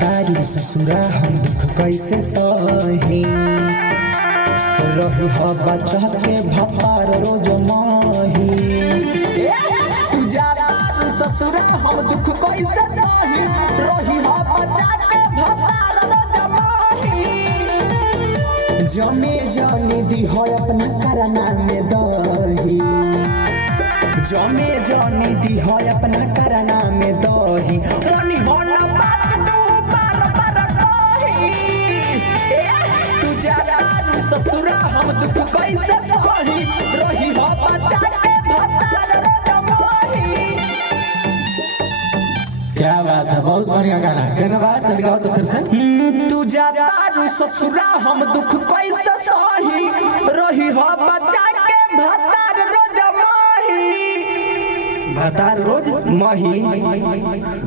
तारू ससुरा हम दुख कैसे सही रही बच्चा के भपार रोज माही तू तारू ससुरा हम दुख कैसे सही रही बच्चा के भपार रोज माही जमे जानी दी है अपना करना में दही जमे जानी दी है अपना करना में दही रानी होना बात तू बार बार कही तू तारू ससुरा हम दुख कैसे सही रही बच्चा के भतार रोज माही। क्या बात है, बहुत बढ़िया गाना। कहना बात गाओ तो फिर से। तू तारू ससुरा हम दुख कैसे सही रही बच्चा के भतार रोज माही। भतार रोज माही,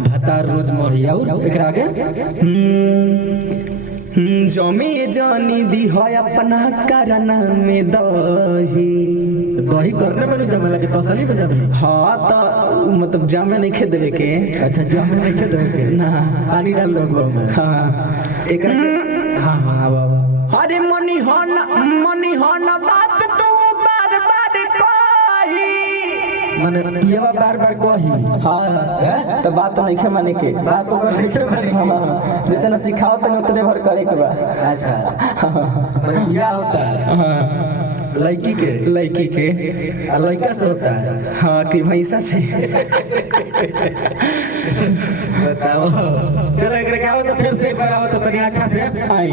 भतार रोज माही। और एकरा आगे जमे जानी दी है अपना करना में दही दही करने में जमेला के तसली में जमे। हाँ तो मतलब जामे नहीं खे देवे के। अच्छा जमे नहीं के देवे के ना पानी डाल दो। हाँ एक हाँ हाँ अब अरे मनी होना बात तू बार बार कही माने ये बार बार कही। हाँ तो बात नहीं खे माने के बात तो कर नहीं माने। हाँ, जितना सिखाओ तने उतने भर करे के बा। अच्छा माने क्या होता है लड़की के और लड़का से होता है। हाँ कि भैंसा से बताओ। चलो एकरा क्या हो तो फिर से एक बार आओ तो तनी अच्छा से आई।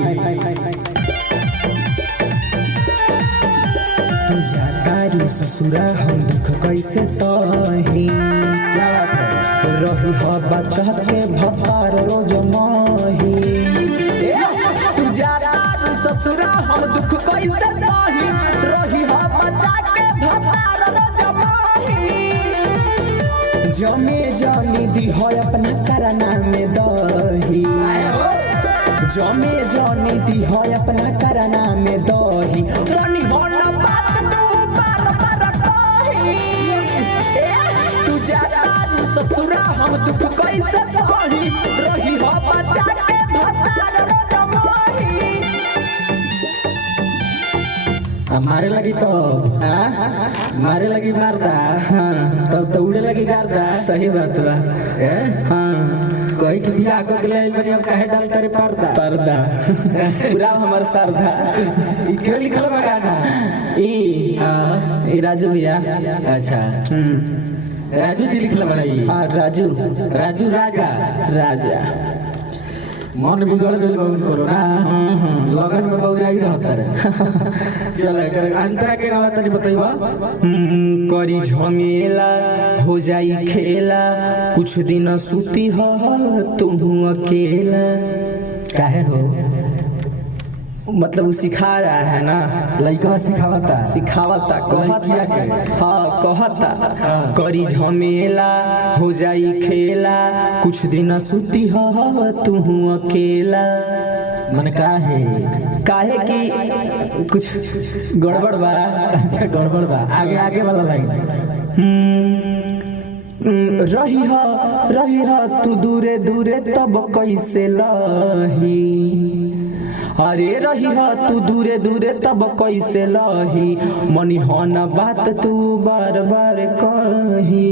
तू तारू ससुरा हम दुख कैसे सही क्या बात है। रही बच्चा के भपार रोज माही तू तारू ससुरा हम दुख कैसे सही रही बच्चा के भतार रोज माही। जमे जानी दी है अपना करना में दही जमे जानी दी है अपना करना में दही रानी होना बात तू बार बार कही तू तारू ससुरा हम दुख कैसे सही रही बच्चा के भतार रोज माही। मारे लगी तो मारे लगी मारदा। हाँ तब तो उड़े लगी गारदा। सही बात बा। हाँ कोई की बियाह को ले आई बनी हम काहे डालता रे पर्दा पूरा हमार सरधा ई क्यों लिखल बा गाना ई राजू भैया। अच्छा राजू जी लिखल बा ई। हाँ राजू राजा मन बिगड़ गइल करो ना। लगन में बौराई रहता रे। चलो एकर अंतरा के नाम तनी बताइबा। करी झमेला हो जाई खेला कुछ दिन सूती हो तुम अकेला। काहे हो मतलब वो सिखा रहा है ना लड़का सिखावता कहता हाँ कहता करी झमेला हो जाई खेला कुछ दिन सूती हो तुम अकेला। मन काहे कि कुछ गड़बड़ बा। अच्छा गड़बड़ बा। आगे वाला लाइन रही तू दूरे तब कैसे लही अरे रही तू दूरे तब कैसे लही मनी होना बात तू बार बार कही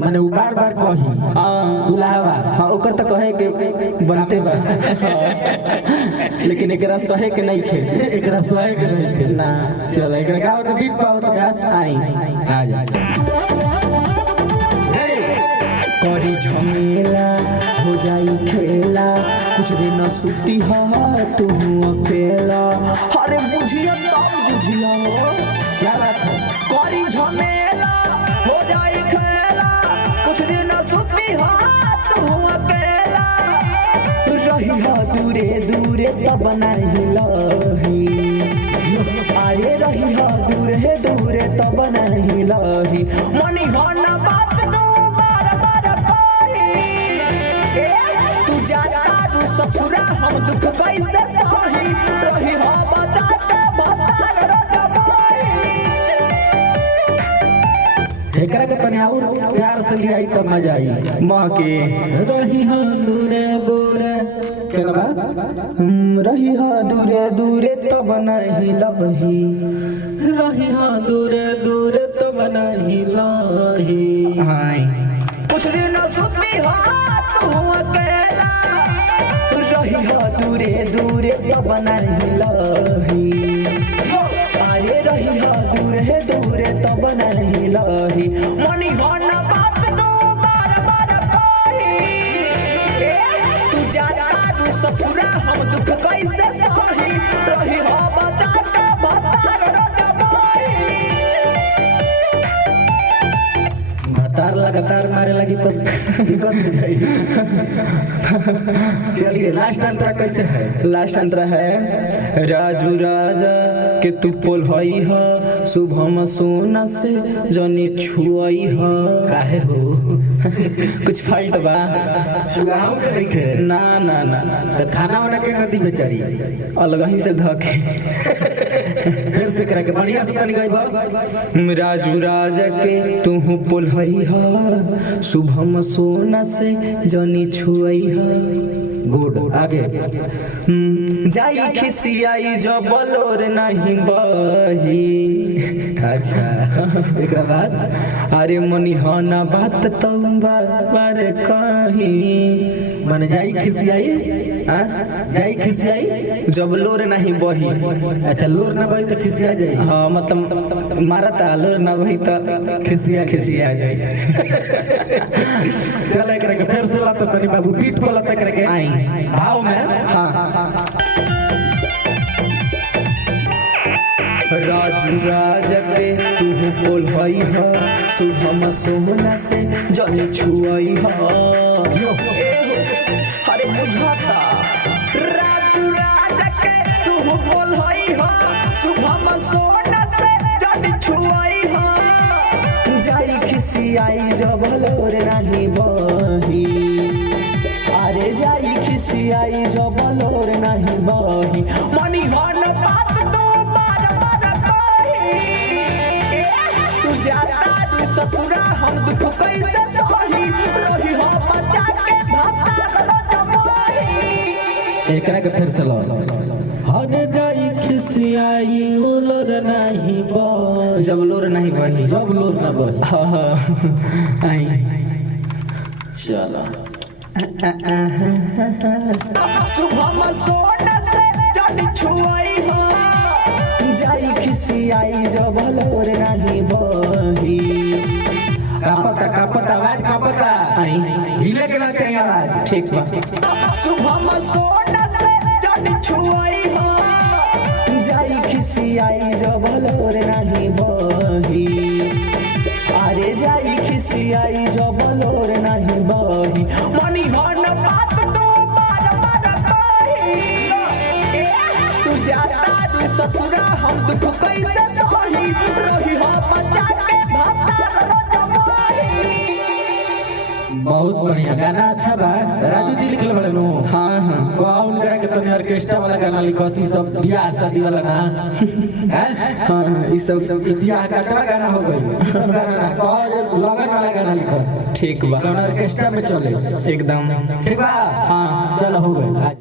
माने उ बार कही। हाँ दुलावा हाँ ओकर तो कहे के बनते बा। लेकिन एकरा सहे के नहीं खे एकरा सहे के नहीं खे ना। चलो एकरा गाओ तो बीट पाओ तो आई आ जा। करी झमेला हो जाई खेला कुछ दिन सूती हो तुम अकेला। अरे बुझिया तब बुझिया हो क्या बात है। करी झमेला हो जाई खेला कुछ दिन सूती हो तू अकेला। रही दूरे तब नहीं लही अरे रही दूरे तब नहीं लही मनी होना बात तू बार बार कही तू तारू ससुरा हम दुख कैसे सही रही बच्चा के भतार रोज माही। एकरा के तनी और प्यार से लिया तब मजा आई। माँ के रही हाँ दूरे दूरे क्या बा रही हा दूरे दूरे तब नहीं लबही रही हाँ दूरे दूरे तब नहीं लही। हाय कुछ दिन सुती हो तू अकेला रही हा दूरे दूरे तब नहीं लही अरे रही हा दूरे दूरे तब नहीं लही मनी हो न बात तू बार बार कही तू जाता तू ससुरा हम दुख कैसे सही रही हो बचा के भतार भतार लगातार मारे लगी तो दिक्कत हो जाएगी। चलिए लास्ट अंतरा कैसे है? लास्ट अंतरा है राजू राजा के तू पोल हई ह शुभम सोना से जनी छुआई ह काहे हो कुछ फाइट बा चुगाव के नहीं खे ना ना ना तो खाना वाना के गदी बेचारी अलग ही से धके फिर से करा के बढ़िया से तनी गई बा राजू राजा के तू पोल हई ह शुभम सोना से जनी छुआई ह गुड आगे जाई खिसियाई जब बलोर नहीं बही अच्छा एक बाद अरे मनी हना बात तो बार बार कही माने जाई खिसियाई जाई खिसियाई जब लोर नहीं बही अच्छा लोर ना भाई तो खिसिया जाए। हाँ मतलब मारता लोर ना बही तो खिसिया खिसिया जाए चल एक के फिर से लाता तनी बाबू पीठ को लाता करके आई भाव में हाँ राजू राजा के तू बोल हई ह शुभम सोना से जनी छुआई ह अरे बुझाता राजू राजा के तू बोल हई हो शुभम सोना से जनी छुआई हो जाई खिसियाई जब लोर नहीं बही अरे जाई खिसियाई जब लोर नहीं बही मनी हो न बात तू बार बार कही तू जाता तू ससुरा हम दुख कैसे सही रही हो बचा के भतार एकरा के फिर से लो हर जाई खिसियाई लोर नहीं बा जब लोर नहीं बही जब लोर ना बही हाँ हाँ आई चलो शुभम सोना से जनी छुआई हो जाई खिसियाई जब लोर नहीं बही कापता आवाज कापता आई हिले के ना चाहिए आवाज ठीक बा शुभम सोना से जनी छुआई हो जाई खिसियाई जब लोर नहीं बही अरे जाई खिसियाई जब लोर नहीं बही मनी हो न बात तू बार बार कही तू जाता तू ससुरा हम दुख कैसे सही रही हो बचा के भतार बहुत बढ़िया गाना अच्छा बा राजू जी लिखल बड़े नो हाँ हाँ कौन करा के तने ऑर्केस्ट्रा वाला गाना लिखो सी सब बियाह शादी वाला ना हैं हाँ ये सब बियाह कटवा गाना हो गई सब गाना ना कौन लगन वाला गाना लिखो ठीक बा गाना ऑर्केस्ट्रा में चले एकदम ठीक बा हाँ चलो हो गए।